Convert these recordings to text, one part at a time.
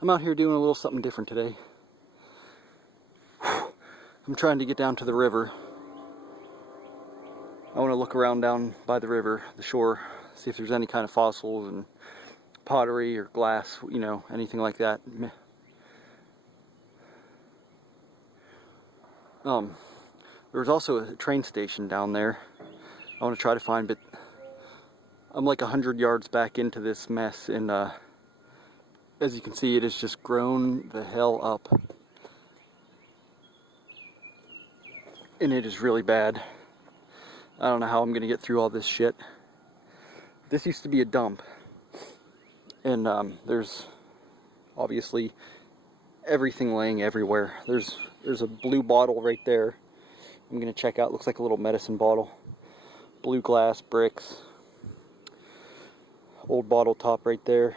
I'm out here doing a little something different today. I'm trying to get down to the river. I want to look around down by the river, the shore, see if there's any kind of fossils and pottery or glass, you know, anything like that. There's also a train station down there I want to try to find, but I'm like 100 yards back into this mess, and as you can see, it has just grown the hell up. And it is really bad. I don't know how I'm going to get through all this shit. This used to be a dump. And there's obviously everything laying everywhere. There's a blue bottle right there. I'm going to check out. Looks like a little medicine bottle. Blue glass, bricks. Old bottle top right there.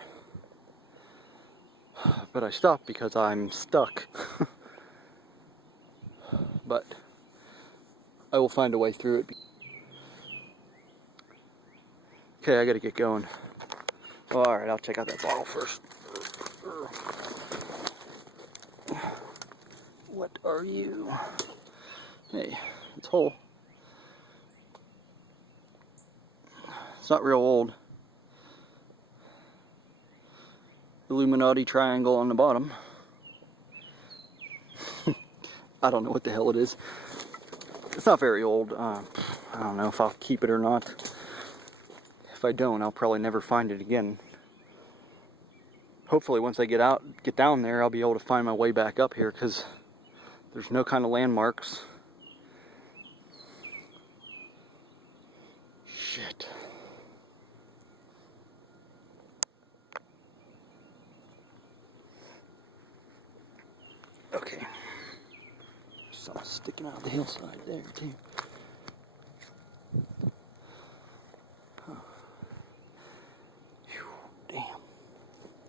But I stopped because I'm stuck. But I will find a way through it. Okay, I gotta get going. Alright, I'll check out that bottle first. What are you? Hey, it's whole. It's not real old. Illuminati triangle on the bottom. I don't know what the hell it is. It's not very old. I don't know if I'll keep it or not. If I don't, I'll probably never find it again. Hopefully once I get down there, I'll be able to find my way back up here, because there's no kind of landmarks. Shit. Okay. There's something sticking out of the hillside there too. Huh. Whew, damn.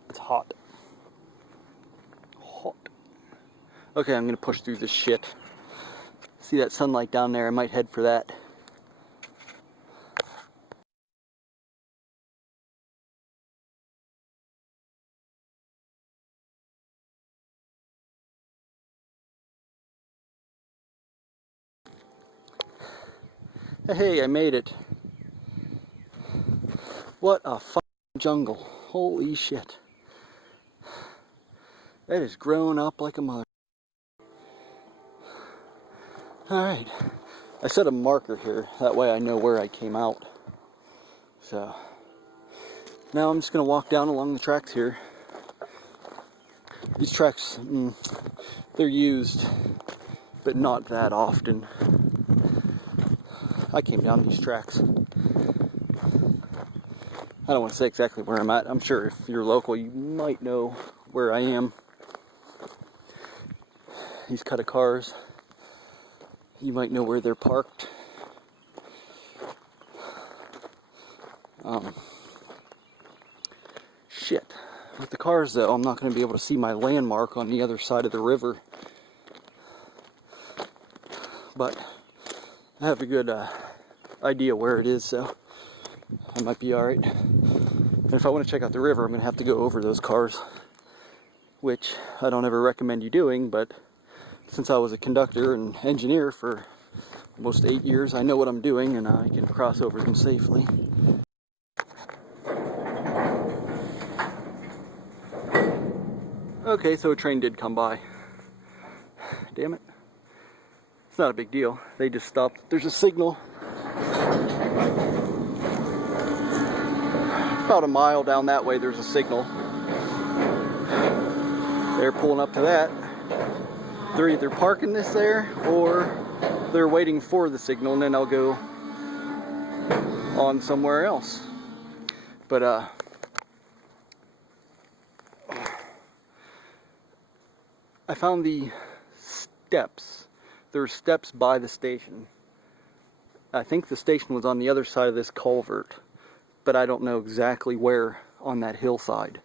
It's hot. Hot. Okay, I'm gonna push through this shit. See that sunlight down there? I might head for that. Hey, I made it. What a fucking jungle. Holy shit. That is grown up like a mother. Alright. I set a marker here. That way I know where I came out. So, now I'm just going to walk down along the tracks here. These tracks, they're used, but not that often. I came down these tracks. I don't want to say exactly where I'm at. I'm sure if you're local, you might know where I am. These kind of cars, you might know where they're parked. Shit. With the cars, though, I'm not going to be able to see my landmark on the other side of the river. But I have a good idea where it is, so I might be alright. And if I want to check out the river, I'm going to have to go over those cars, which I don't ever recommend you doing, but since I was a conductor and engineer for almost 8 years, I know what I'm doing, and I can cross over them safely. Okay, so a train did come by. Damn it. It's not a big deal. They just stopped. There's a signal about a mile down that way. There's a signal. They're pulling up to that. They're either parking this there or they're waiting for the signal, and then I'll go on somewhere else. But I found the steps. There are steps by the station. I think the station was on the other side of this culvert, but I don't know exactly where on that hillside.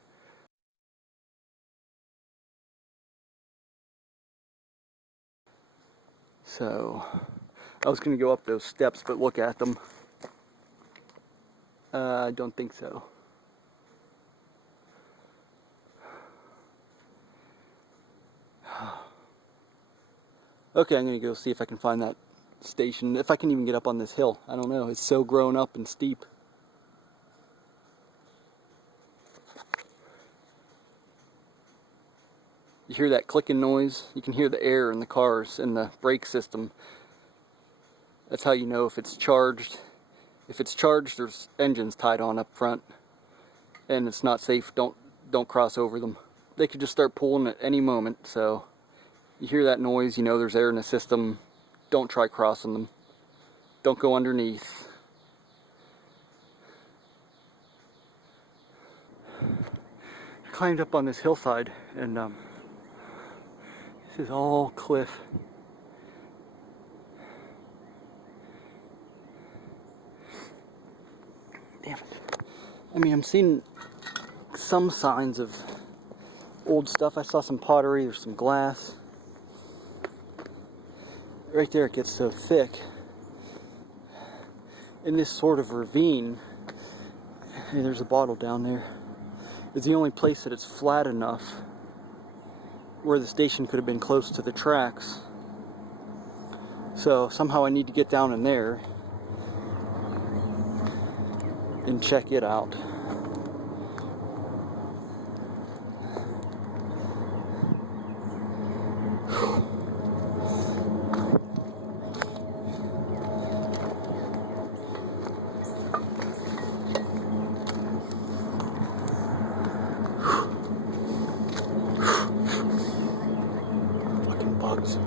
So I was going to go up those steps, but look at them. I don't think so. Okay, I'm gonna go see if I can find that station, if I can even get up on this hill. I don't know, it's so grown up and steep. You hear that clicking noise? You can hear the air in the cars and the brake system. That's how you know if it's charged. If it's charged, there's engines tied on up front, and it's not safe. Don't cross over them. They could just start pulling at any moment, so you hear that noise, you know there's air in the system. Don't try crossing them. Don't go underneath. I climbed up on this hillside, and this is all cliff. Damn it. I mean, I'm seeing some signs of old stuff. I saw some pottery, there's some glass. Right there it gets so thick. In this sort of ravine, hey, there's a bottle down there. It's the only place that it's flat enough where the station could have been close to the tracks. So somehow I need to get down in there and check it out. Fucking bugs.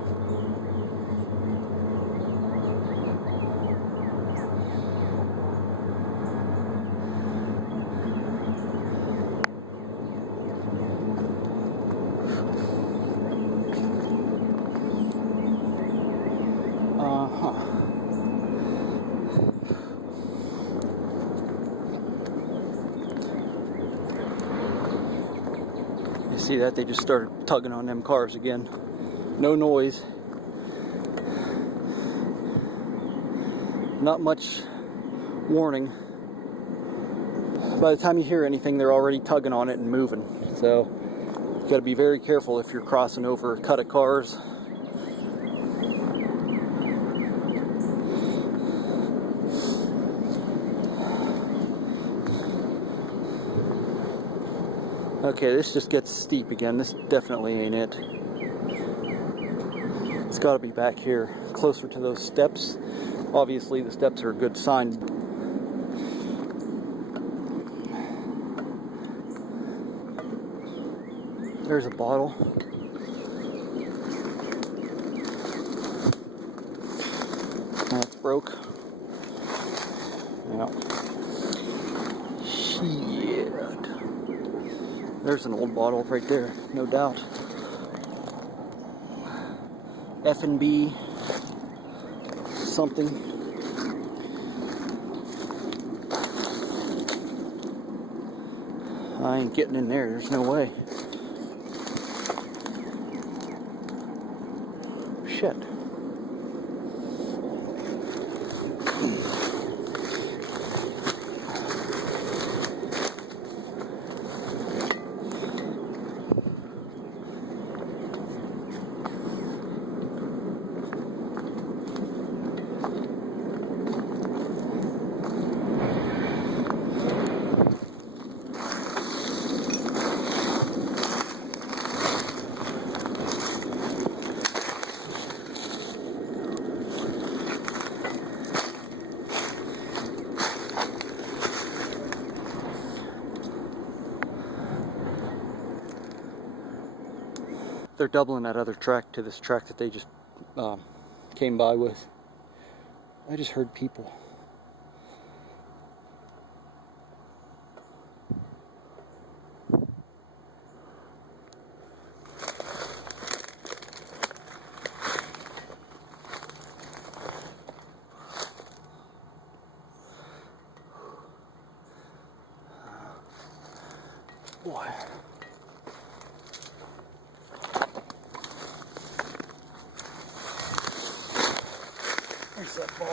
You see that? They just started tugging on them cars again. No noise. Not much warning. By the time you hear anything, they're already tugging on it and moving. So you gotta be very careful if you're crossing over a cut of cars. Okay, this just gets steep again. This definitely ain't it. It's got to be back here, closer to those steps. Obviously, the steps are a good sign. There's a bottle. That's broke. Yeah. Shit. There's an old bottle right there, no doubt. F&B something. I ain't getting in there, there's no way. Shit. They're doubling that other track to this track that they just came by with. I just heard people. Boy. Where's that ball?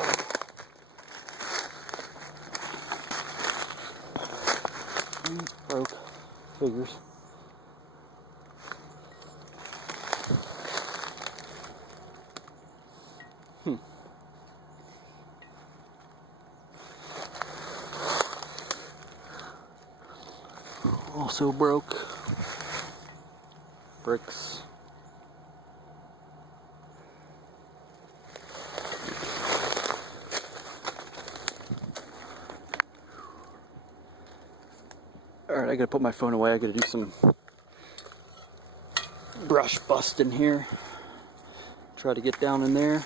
Broke. Figures. Also broke. Bricks. Alright, I gotta put my phone away. I gotta do some brush busting here. Try to get down in there.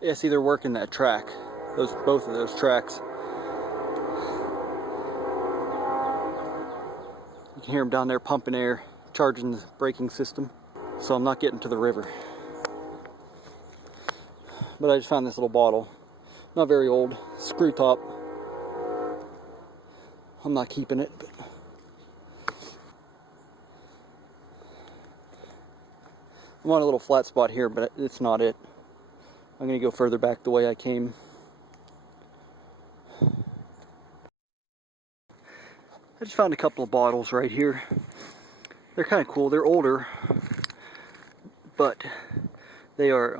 Yeah, see, they're working that track. Both of those tracks. You can hear them down there pumping air, charging the braking system. So I'm not getting to the river. But I just found this little bottle. Not very old. Screw top. I'm not keeping it, but I'm on a little flat spot here, but it's not it. I'm gonna go further back the way I came. I just found a couple of bottles right here. They're kind of cool. They're older, but they are,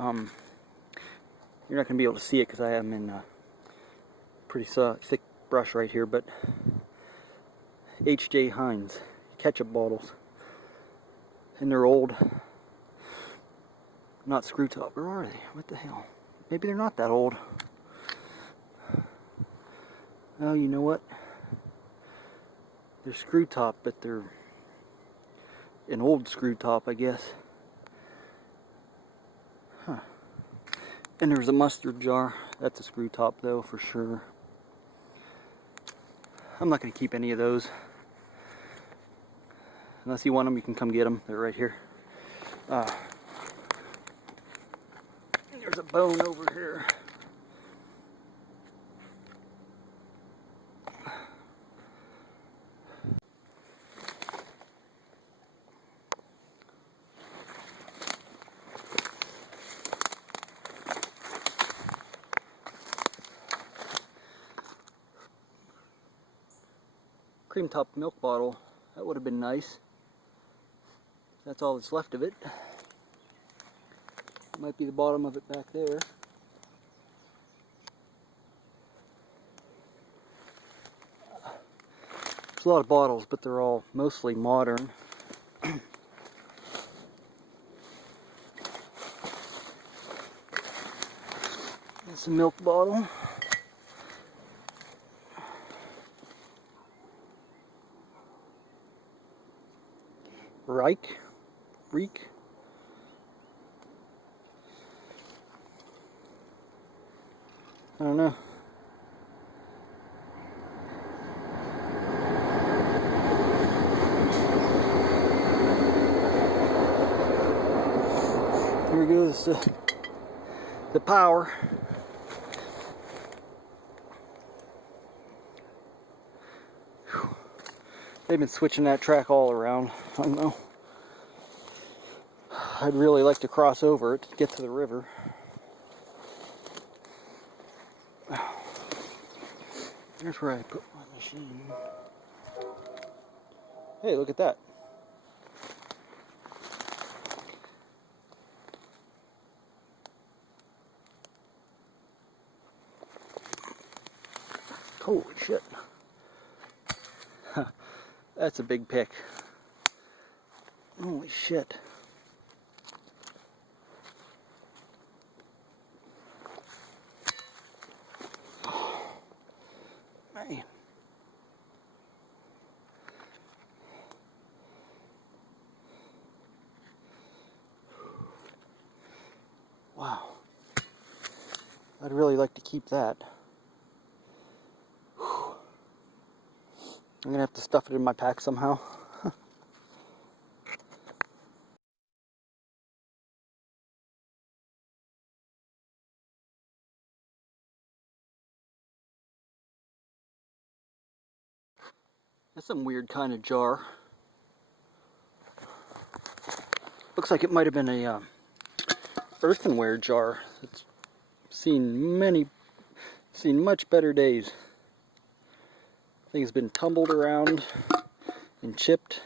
you're not gonna be able to see it because I have them in pretty thick brush right here, but H.J. Heinz ketchup bottles. And they're old. Not screw top, or are they? What the hell? Maybe they're not that old. Oh, you know what? They're screw top, but they're an old screw top, I guess. Huh. And there's a mustard jar. That's a screw top, though, for sure. I'm not going to keep any of those. Unless you want them, you can come get them. They're right here. There's a bone over here. Cream top milk bottle. That would have been nice. That's all that's left of it. Might be the bottom of it back there. There's a lot of bottles, but they're all mostly modern. It's a milk bottle. Reek. I don't know. Here goes the power. Whew. They've been switching that track all around. I don't know. I'd really like to cross over it to get to the river. Here's where I put my machine. Hey, look at that. Holy shit. That's a big pick. Holy shit. Man. Wow. I'd really like to keep that. Whew. I'm gonna have to stuff it in my pack somehow. That's some weird kind of jar. Looks like it might have been a earthenware jar. It's seen much better days. Thing's been tumbled around and chipped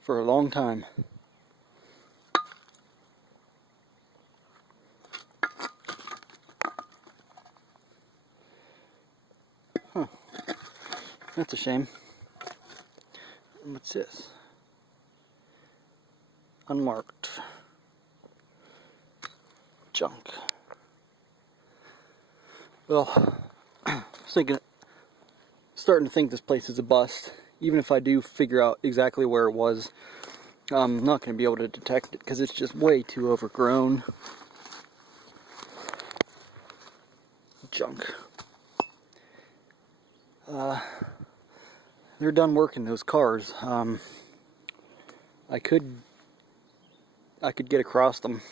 for a long time. Huh. That's a shame. What's this? Unmarked. Junk. Well, I was starting to think this place is a bust. Even if I do figure out exactly where it was, I'm not going to be able to detect it because it's just way too overgrown. Junk. They're done working those cars. I could get across them.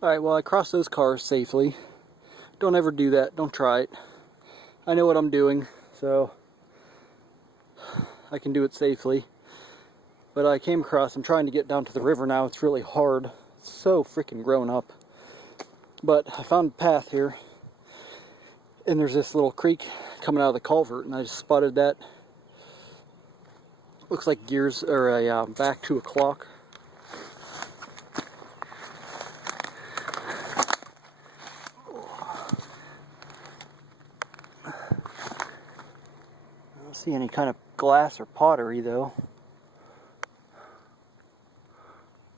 Alright, well, I crossed those cars safely. Don't ever do that. Don't try it. I know what I'm doing, so I can do it safely. But I came across, I'm trying to get down to the river now. It's really hard. It's so freaking grown up. But I found a path here. And there's this little creek coming out of the culvert, and I just spotted that. Looks like gears, or a back to a clock. I don't see any kind of glass or pottery though.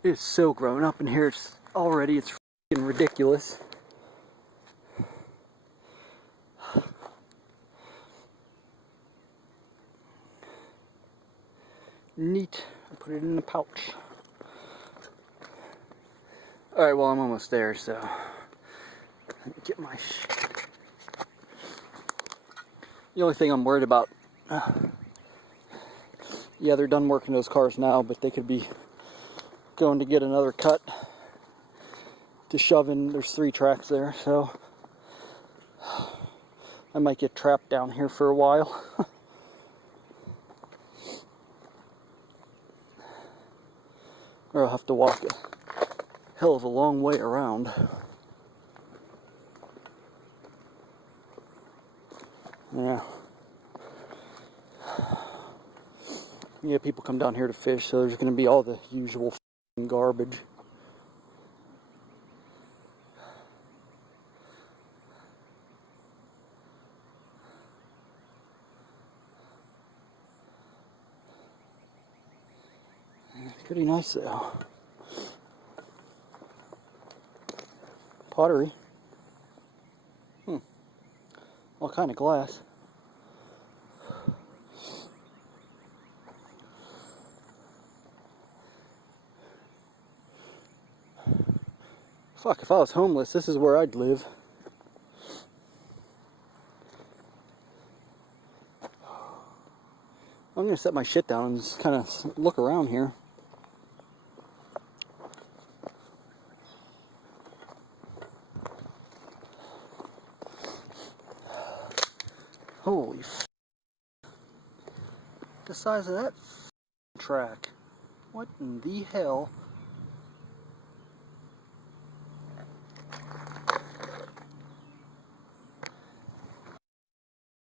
It's so grown up in here. It's freaking ridiculous. Neat. I put it in the pouch. Alright, well, I'm almost there, so let me get my shit. The only thing I'm worried about, yeah, they're done working those cars now, but they could be going to get another cut to shove in. There's 3 tracks there, so I might get trapped down here for a while. Or I'll have to walk a hell of a long way around. Yeah. Yeah, people come down here to fish, so there's going to be all the usual f***ing garbage. Pretty nice though. Pottery. All kind of glass. Fuck, if I was homeless, this is where I'd live. I'm gonna set my shit down and just kind of look around here. Holy f***. The size of that track. What in the hell?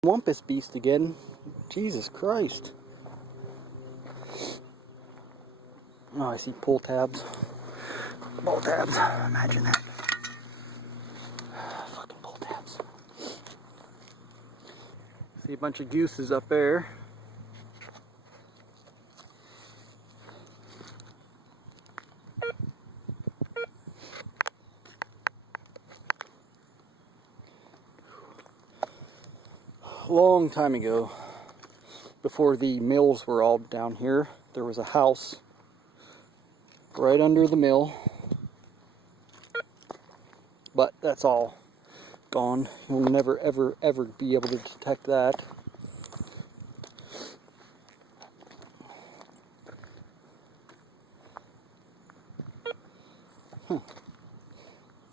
Wampus beast again. Jesus Christ. Oh, I see pull tabs. Pull tabs. Imagine that. Fucking pull tabs. See a bunch of gooses up there. Long time ago, before the mills were all down here, there was a house right under the mill, but that's all gone. You'll never ever be able to detect that.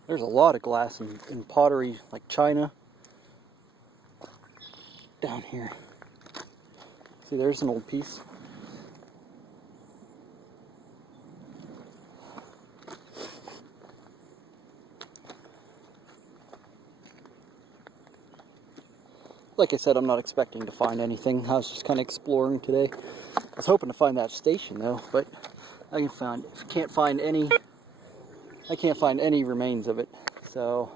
There's a lot of glass and pottery, like china, down here. See, there's an old piece. Like I said, I'm not expecting to find anything. I was just kind of exploring today. I was hoping to find that station though, but I can't find any remains of it. So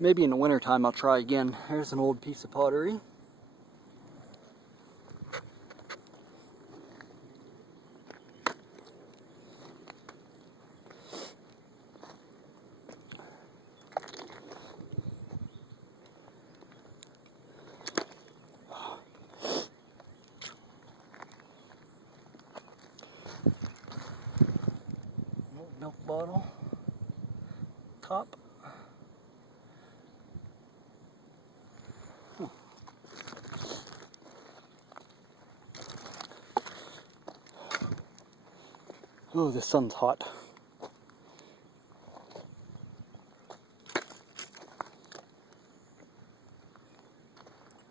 Maybe in the winter time I'll try again. Here's an old piece of pottery. Old milk bottle. Top. Oh, the sun's hot.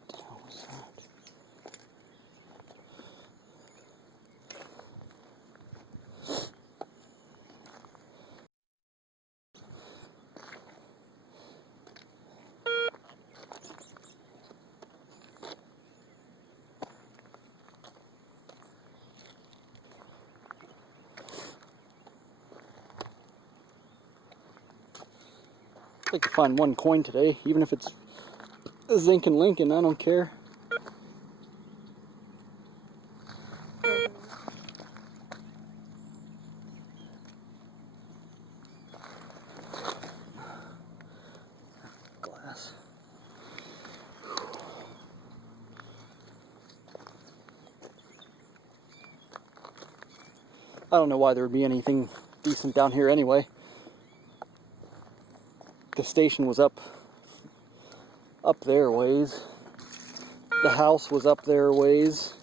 What was that? I'd like to find one coin today, even if it's a zinc and Lincoln, I don't care. Glass. I don't know why there would be anything decent down here anyway. The station was up there ways. The house was up there ways.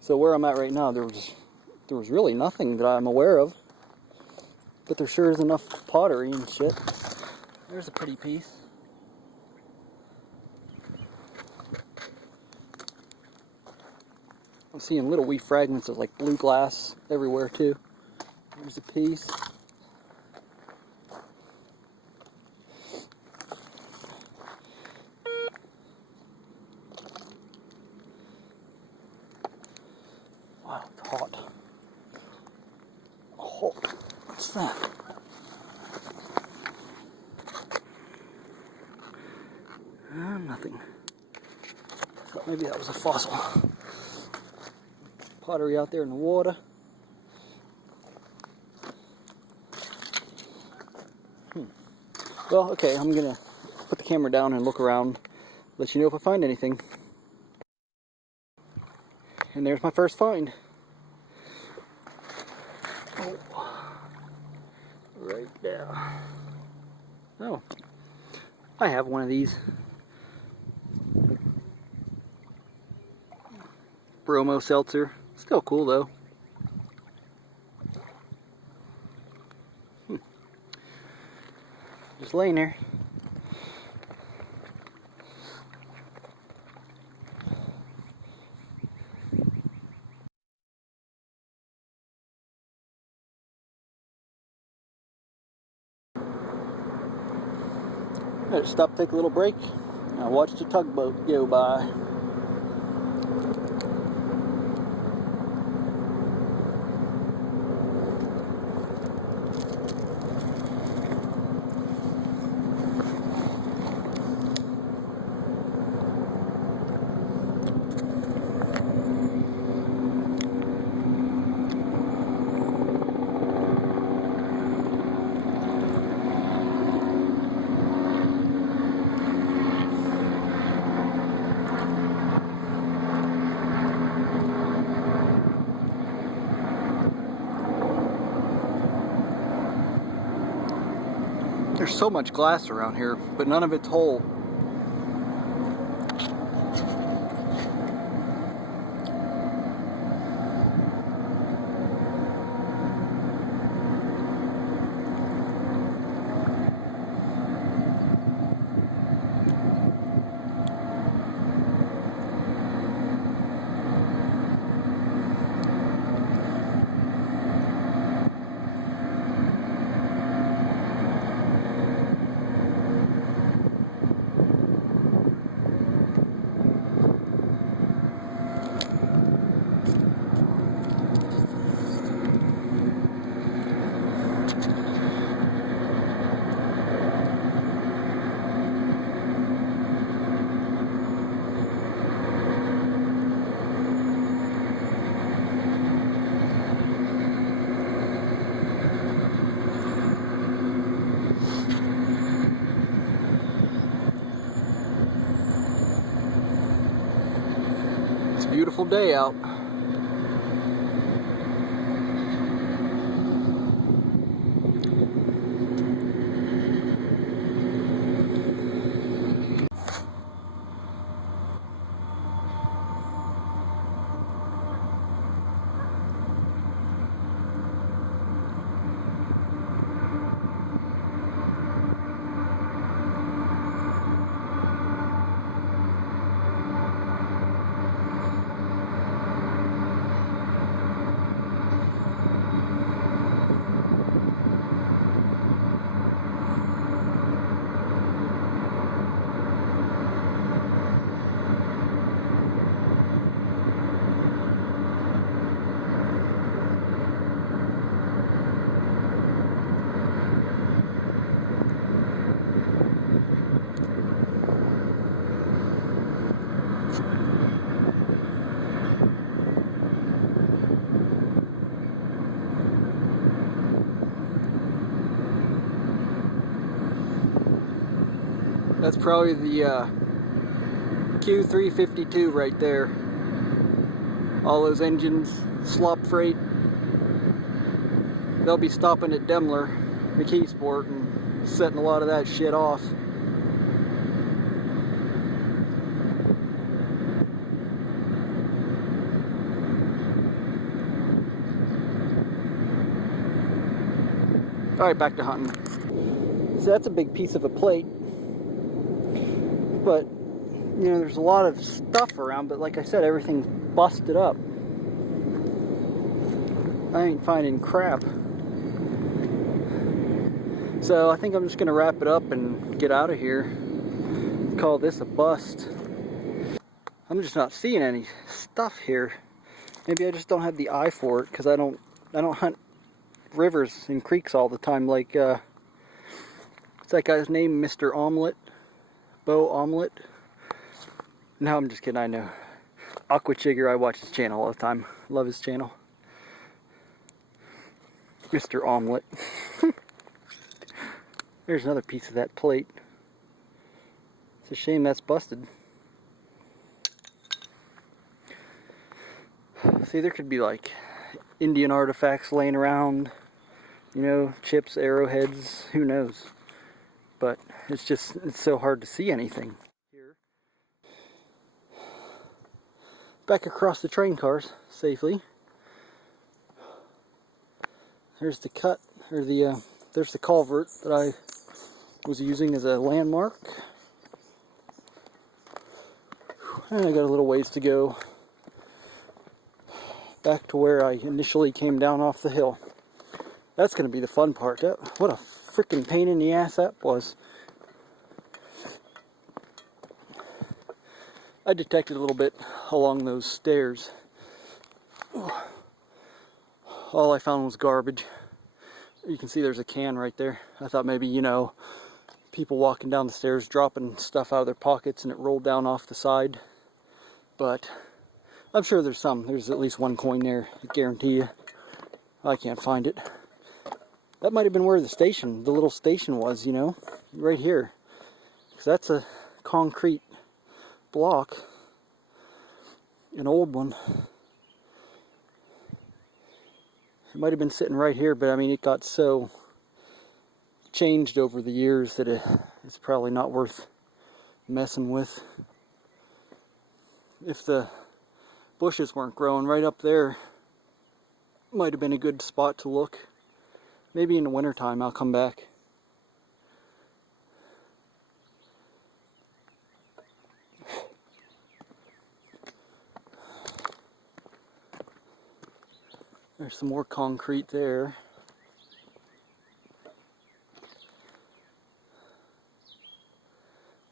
So where I'm at right now, there was really nothing that I'm aware of. But there sure is enough pottery and shit. There's a pretty piece. I'm seeing little wee fragments of like blue glass everywhere too. There's a piece. Wow, it's hot. Oh, what's that? Nothing. Thought maybe that was a fossil. Pottery out there in the water. Well, okay, I'm gonna put the camera down and look around, let you know if I find anything. And there's my first find. Oh, right there. Oh, I have one of these. Bromo seltzer. Still cool though. Just laying there. I just stopped, take a little break. I watched a tugboat go by. There's so much glass around here, but none of it's whole. beautiful day out. That's probably the Q352 right there. All those engines, slop freight. They'll be stopping at Demler, McKeesport, and setting a lot of that shit off. Alright, back to hunting. So that's a big piece of a plate. But, you know, there's a lot of stuff around, but like I said, everything's busted up. I ain't finding crap. So I think I'm just gonna wrap it up and get out of here. Call this a bust. I'm just not seeing any stuff here. Maybe I just don't have the eye for it, because I don't hunt rivers and creeks all the time. Like what's that guy's name? Mr. Omelet? Bo Omelet? No, I'm just kidding. I know. Aqua Chigger, I watch his channel all the time. Love his channel. Mr. Omelet. There's another piece of that plate. It's a shame that's busted. See, there could be like Indian artifacts laying around, you know, chips, arrowheads, who knows. But it's so hard to see anything here. Back across the train cars safely. There's the cut, or there's the culvert that I was using as a landmark. And I got a little ways to go back to where I initially came down off the hill. That's going to be the fun part. What a freaking pain in the ass that was. I detected a little bit along those stairs. All I found was garbage. You can see there's a can right there. I thought maybe, you know, people walking down the stairs dropping stuff out of their pockets and it rolled down off the side. But I'm sure there's at least one coin there, I guarantee you. I can't find it. That might have been where the little station was, you know, right here. Because that's a concrete block, an old one. It might have been sitting right here, but I mean, it got so changed over the years that it's probably not worth messing with. If the bushes weren't growing right up there, might have been a good spot to look. Maybe in the wintertime I'll come back. There's some more concrete there.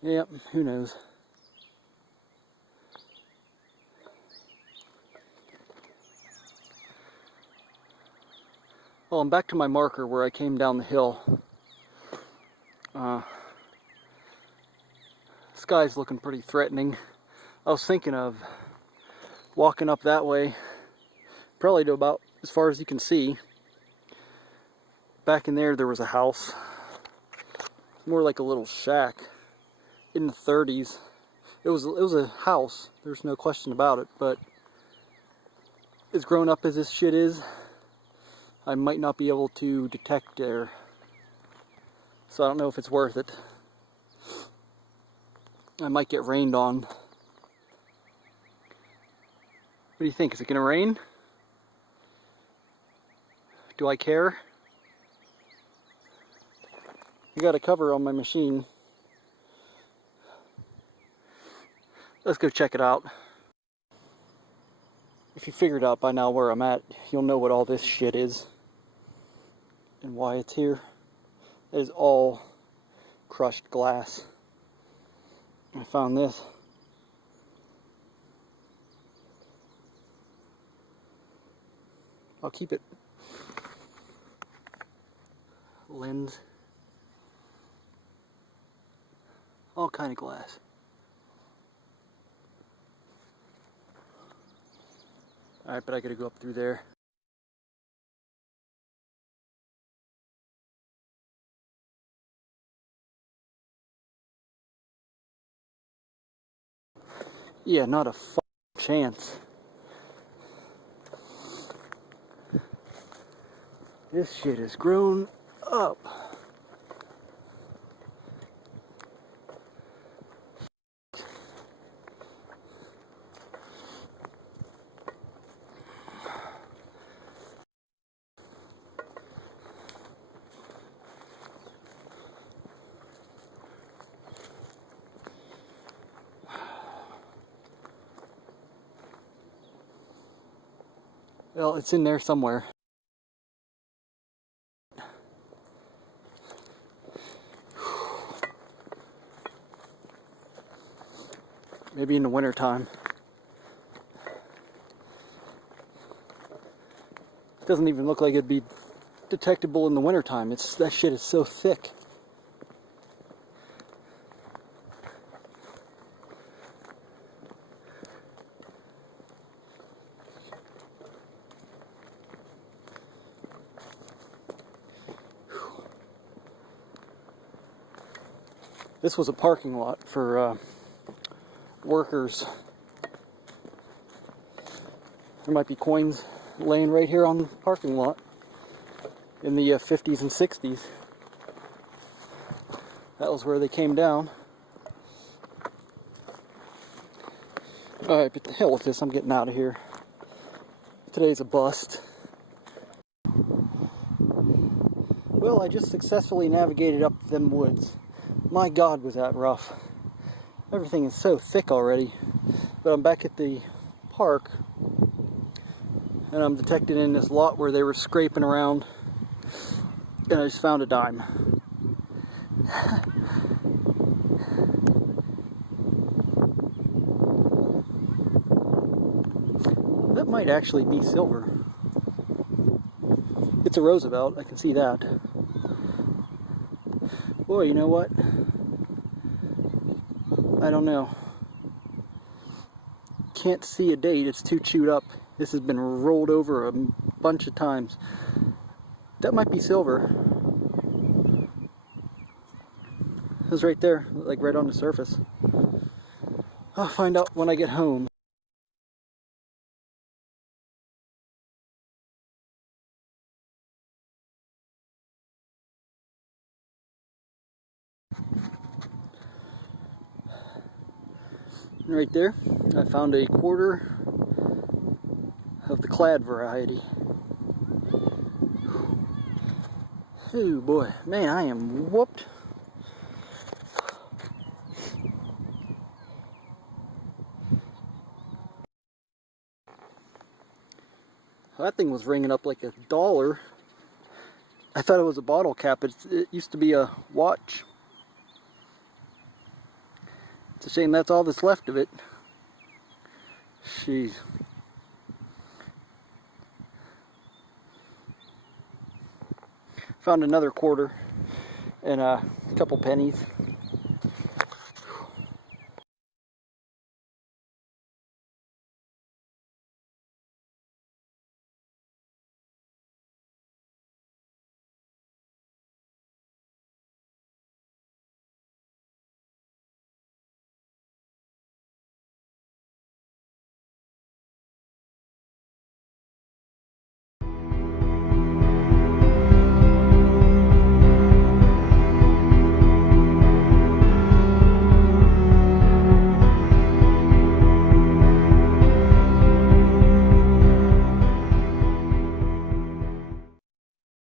Yep, who knows. Well, I'm back to my marker where I came down the hill. Sky's looking pretty threatening. I was thinking of walking up that way, probably to about as far as you can see. Back in there was a house, more like a little shack in the 30s. It was a house, there's no question about it, but as grown up as this shit is, I might not be able to detect air. So I don't know if it's worth it. I might get rained on. What do you think? Is it gonna rain? Do I care? I got a cover on my machine. Let's go check it out. If you figured out by now where I'm at, you'll know what all this shit is and why it's here. It is all crushed glass. I found this. I'll keep it. Lens. All kind of glass. Alright, but I gotta go up through there. Yeah, not a chance. This shit is grown up. Well, it's in there somewhere. Maybe in the winter time. It doesn't even look like it'd be detectable in the winter time. That shit is so thick. This was a parking lot for workers. There might be coins laying right here on the parking lot in the 50s and 60s. That was where they came down. Alright, but the hell with this, I'm getting out of here. Today's a bust. Well, I just successfully navigated up them woods. My God, was that rough. Everything is so thick already. But I'm back at the park, and I'm detected in this lot where they were scraping around, and I just found a dime. That might actually be silver. It's a Roosevelt, I can see that. Boy, you know what? I don't know. Can't see a date, it's too chewed up. This has been rolled over a bunch of times. That might be silver. It was right there, like right on the surface. I'll find out when I get home. Right there, I found a quarter of the clad variety. Oh boy, man, I am whooped. That thing was ringing up like $1. I thought it was a bottle cap. It used to be a watch. It's a shame that's all that's left of it. Jeez. Found another quarter and a couple pennies.